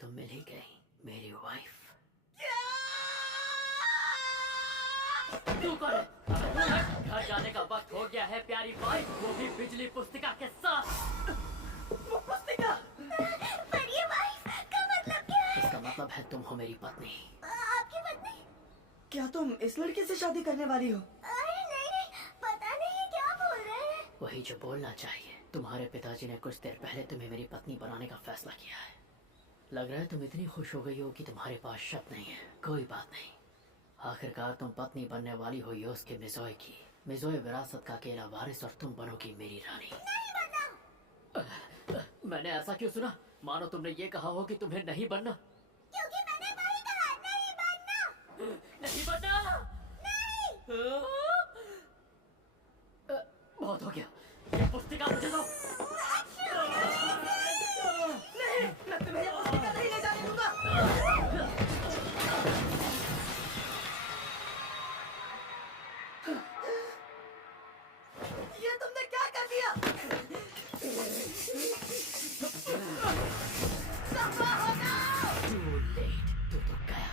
तुम मिल ही गई मेरी वाइफ। तू कौन है? घर जाने का वक्त हो गया है प्यारी वाइफ, वो भी बिजली पुस्तिका के साथ। वो पुस्तिका? पर ये वाइफ का मतलब क्या है? इसका मतलब है तुम हो मेरी पत्नी। आपकी पत्नी? क्या तुम इस लड़के से शादी करने वाली हो? अरे नहीं, पता नहीं क्या बोल रहे हैं। वही जो बोलना चाहिए। तुम्हारे पिताजी ने कुछ देर पहले तुम्हें मेरी पत्नी बनाने का फैसला किया है। लग रहा है तुम इतनी खुश हो गई हो कि तुम्हारे पास शब्द नहीं है। कोई बात नहीं, आखिरकार तुम पत्नी बनने वाली हो योस के मिज़ोए की। मिज़ोए विरासत का अकेला वारिस और तुम बनोगी मेरी रानी। नहीं बनना। मैंने ऐसा क्यों सुना? मानो तुमने ये कहा हो कि तुम्हें नहीं बनना। क्योंकि मैंने वही कहा, नहीं बनना। नहीं बनना। नहीं। बहुत हो गया, ये पुस्तिका मुझे दो। नहीं, मैं तुम्हें ये पुस्तिका नहीं ले जाने दूंगा। ये तुमने क्या कर दिया? सफा हो जाओ। Too late, तू तो गया।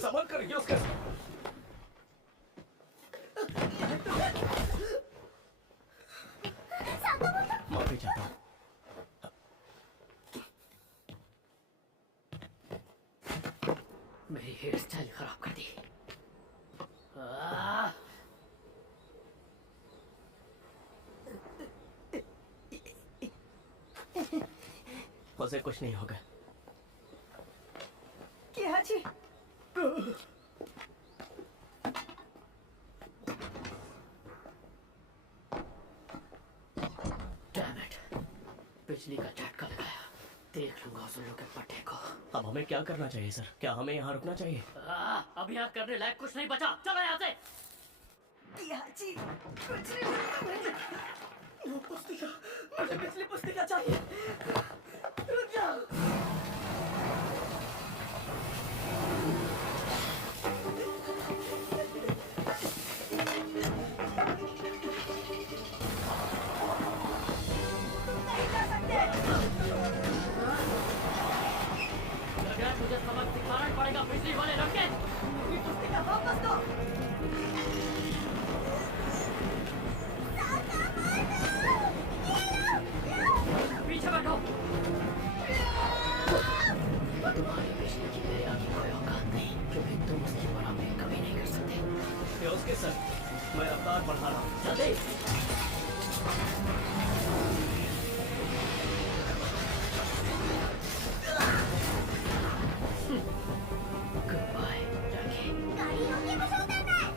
संभल कर योस कर। माफी चाहता हूँ। मेरी हेयर स्टाइल खराब कर दी। उसे कुछ नहीं होगा। क्या जी? Damn it, बिजली का झटका लगाया। देख लूंगा उस उल्लू के पट्टे को। अब हमें क्या करना चाहिए सर? क्या हमें यहाँ रुकना चाहिए? अब यहाँ करने लायक कुछ नहीं बचा। चलो यहाँ से। क्या जी? कुछ नहीं मिलता मुझे। वो पुस्तिका, मुझे बिजली पुस्तिका चाहिए। रुक जाओ। मुझे सबक सिखाना पड़ेगा बिजली वाले लड़के। ये पुस्तिका वापस दो। पीछे बैठो। तुम्हारी बिजली की मेरे आगे कोई औकात नहीं, क्योंकि तुम उसकी बराबरी कभी नहीं कर सकते। योस के सर, मैं रफ्तार बढ़ा रहा हूँ। जल्दी। Goodbye, लड़के। गाड़ी रोकिए, मुझे उतरना है।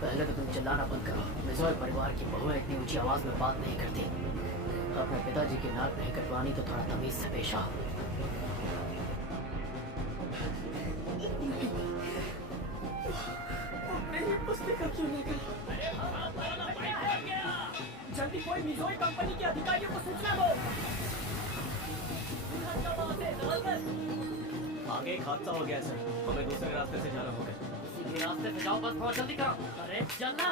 पहले तो तुम चिल्लाना बंद करो। मिज़ोए परिवार की बहुएं इतनी ऊंची आवाज में बात नहीं करती। अपने पिताजी की नाक नहीं कटवानी तो थोड़ा तमीज से पेश आओ। मेरी पुस्तिका क्यों नहीं गई? जल्दी कोई मिज़ोए कंपनी के अधिकारियों को सूचना दो। आगे एक हादसा हो गया सर, हमें दूसरे रास्ते से जाना होगा। सीधे रास्ते से जाओ, बस थोड़ा जल्दी करो। अरे चलना।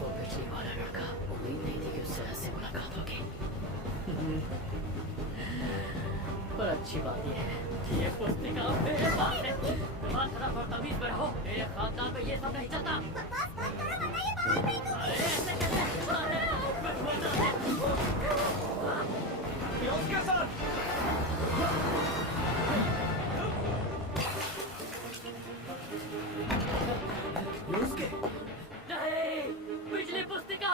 वो बिजली वाला लड़का, उम्मीद नहीं थी कि उससे ऐसे मुलाकात होगी। पर अच्छी बात यह है कि ये पुस्तिका मेरे पास है। दिमाग खराब और तमीज में रहो। मेरे खानदान में ये सब नहीं चलता। बकवास बंद करो वरना ये बाहर फेंक दूंगी। अरे ऐसे कैसे? अरे मैं बोल रहा हूँ। योस के सर। योस के। नहीं, बिजली पुस्तिका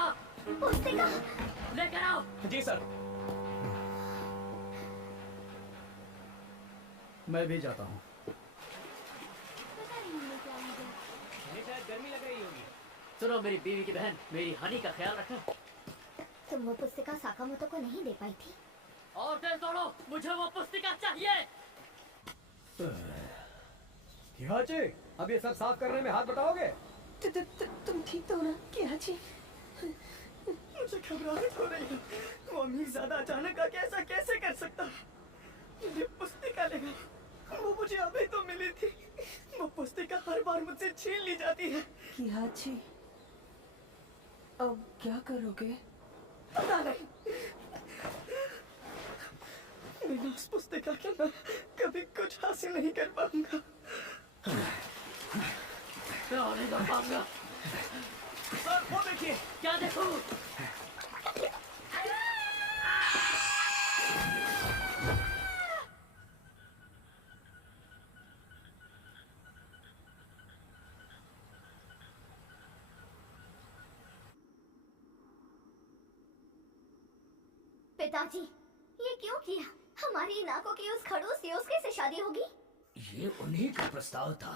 पुस्तिका? लेकर आओ। जी सर। मैं भी जाता हूँ। पता नहीं मैं क्या हो गया। शायद गर्मी लग रही होगी। सुनो मेरी बीवी की बहन, मेरी हनी का ख्याल रखना। तुम वो पुस्तिका साकामोतो को नहीं दे पाई थी। और तेज दौड़ो, मुझे वो पुस्तिका चाहिए। किहाची, अब ये सब साफ करने में हाथ बटाओगे? तुम ठीक तो हो ना? क्या जी? मुझे घबराहट हो रही है। वो अमीर ज्यादा अचानक आके ऐसा कैसे कर सकता है? ये पुस्तिका ले गई। वो मुझे अभी तो मिली थी। वो पुस्तिका हर बार मुझसे छीन ली जाती है। किहाची, अब क्या करोगे? पता नहीं। बिना उस पुस्तिका के मैं कभी कुछ हासिल नहीं कर पाऊंगा। मैं और नहीं कर पाऊंगा। सर वो देखिए। क्या देखूं? पिताजी, ये क्यों किया? हमारी इनाको की उस खड़ूस योस्के से शादी होगी? ये उन्हीं का प्रस्ताव था।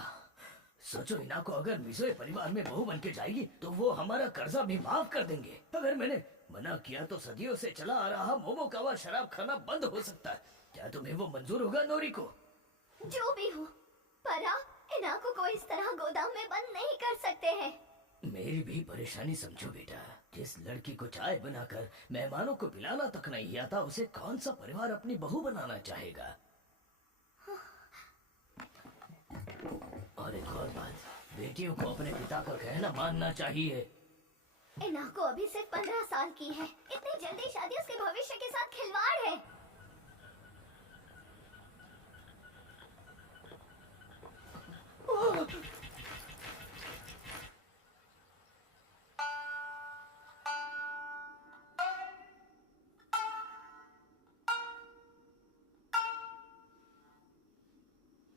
सोचो इनाको अगर मिज़ोए परिवार में बहू बन के जाएगी तो वो हमारा कर्जा भी माफ कर देंगे। अगर मैंने मना किया तो सदियों से चला आ रहा मोमोकावा शराब खाना बंद हो सकता है। क्या तुम्हें वो मंजूर होगा नोरिको? जो भी हो, पर आप इनाको को इस तरह गोदाम में बंद नहीं कर सकते हैं। मेरी भी परेशानी समझो बेटा। जिस लड़की को चाय बनाकर मेहमानों को पिलाना तक नहीं आता, उसे कौन सा परिवार अपनी बहू बनाना चाहेगा? और एक और बात, बेटियों को अपने पिता का कहना मानना चाहिए। इनाको अभी सिर्फ 15 साल की है। इतनी जल्दी शादी उसके भविष्य के साथ खिलवाड़ है।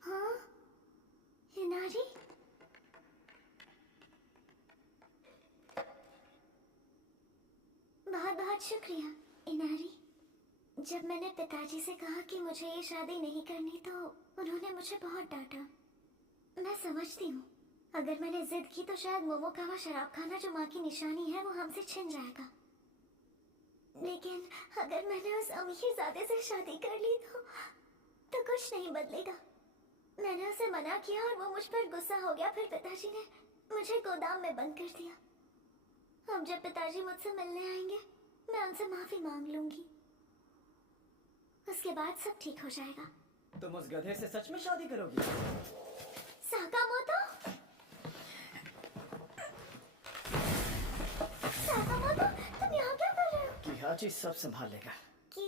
हाँ, हिनारी? बहुत बहुत शुक्रिया इनारी। जब मैंने पिताजी से कहा कि मुझे ये शादी नहीं करनी तो उन्होंने मुझे बहुत डांटा। मैं समझती हूँ, अगर मैंने जिद की तो शायद मोमोकावा शराब खाना जो माँ की निशानी है वो हमसे छिन जाएगा। लेकिन अगर मैंने उस अमीरजादे से शादी कर ली तो कुछ नहीं बदलेगा। मैंने उसे मना किया और वो मुझ पर गुस्सा हो गया। फिर पिताजी ने मुझे गोदाम में बंद कर दिया। अब जब पिताजी मुझसे मिलने आएंगे मैं उनसे माफी मांग लूंगी। उसके बाद सब ठीक हो जाएगा। तुम उस गधे से सच में शादी करोगी? साकामोतो? साकामोतो, तुम यहाँ क्या कर रहे हो? किहाची सब संभाल लेगा। कि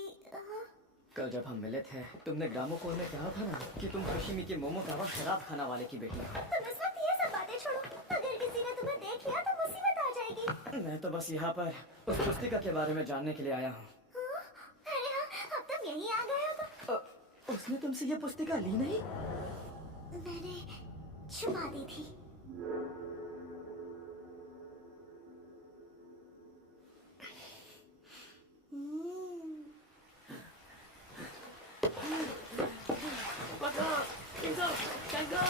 कल जब हम मिले थे तुमने ग्रामोफोन में कहा था ना कि तुम खुशीमी के मोमोकावा शराब खाना वाले की बेटी हो। तुम इस वक्त ये सब बातें छोड़ो। अगर किसी ने तुम्हें देख लिया तो मुसीबत आ जाएगी। मैं तो बस यहाँ पर उस पुस्तिका के बारे में जानने के लिए आया हूँ। अरे हाँ, अब तुम यहीं आ गए हो तो। उसने तुमसे ये पुस्तिका ली नहीं? मैंने छुपा दी थी। पकड़ो, किंगो, किंगो।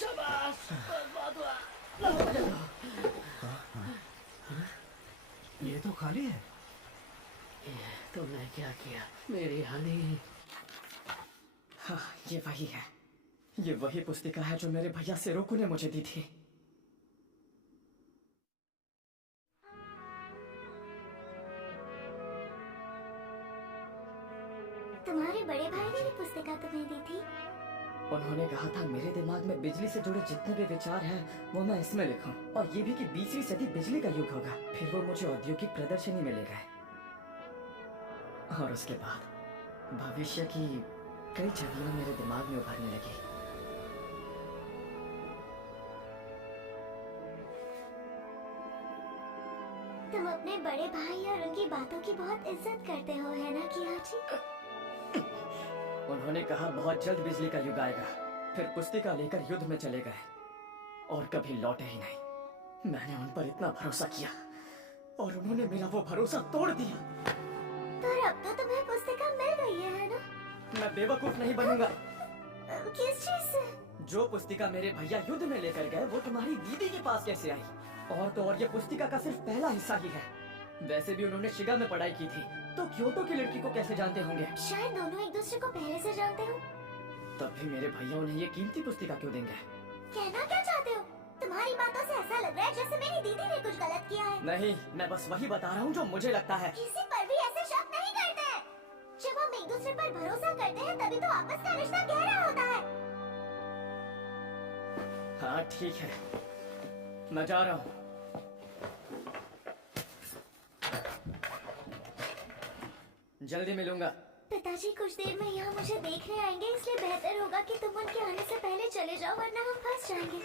शाबाश, बहुत हुआ। ये तो खाली है। ये तुमने क्या किया मेरी हनी? हाँ, ये वही है। ये वही पुस्तिका है जो मेरे भैया सेरोकू ने मुझे दी थी। तुम्हारे बड़े भाई ने ये पुस्तिका तुम्हें दी थी? उन्होंने कहा था मेरे दिमाग में बिजली से जुड़े जितने भी विचार हैं वो मैं इसमें लिखूं, और ये भी कि 20वीं सदी बिजली का युग होगा। फिर वो मुझे औद्योगिक प्रदर्शनी में ले गए और उसके बाद भविष्य की कई छवियां मेरे दिमाग में उभरने लगी। तुम अपने बड़े भाई और उनकी बातों की बहुत इज्जत करते हो, है ना किहाची? उन्होंने कहा बहुत जल्द बिजली का युग आएगा। फिर पुस्तिका लेकर युद्ध में चले गए और कभी लौटे ही नहीं। मैंने उन पर इतना भरोसा किया और उन्होंने मेरा वो भरोसा तोड़ दिया। पर अब तो तुम्हें पुस्तिका मिल गई है ना? मैं बेवकूफ नहीं बनूंगा। किस चीज से? जो पुस्तिका मेरे भैया युद्ध में लेकर गए वो तुम्हारी दीदी के पास कैसे आई? और तो और ये पुस्तिका का सिर्फ पहला हिस्सा ही है। वैसे भी उन्होंने शिगा में पढ़ाई की थी, तो क्योतो की लड़की को कैसे जानते होंगे? शायद दोनों एक दूसरे को पहले से जानते हो। तब भी मेरे भैया उन्हें ये कीमती पुस्तिका क्यों देंगे? कहना क्या चाहते हो? तुम्हारी बातों से ऐसा लग रहा है जैसे मेरी दीदी ने कुछ गलत किया है। नहीं, मैं बस वही बता रहा हूँ जो मुझे लगता है। किसी पर भी ऐसे शक नहीं करते हैं। जब हम एक दूसरे पर भरोसा करते हैं तभी तो आपस का रिश्ता गहरा होता है। हाँ ठीक है, मैं जा रहा हूँ। जल्दी मिलूंगा। पिताजी कुछ देर में यहाँ मुझे देखने आएंगे, इसलिए बेहतर होगा कि तुम उनके आने से पहले चले जाओ, वरना हम फंस जाएंगे।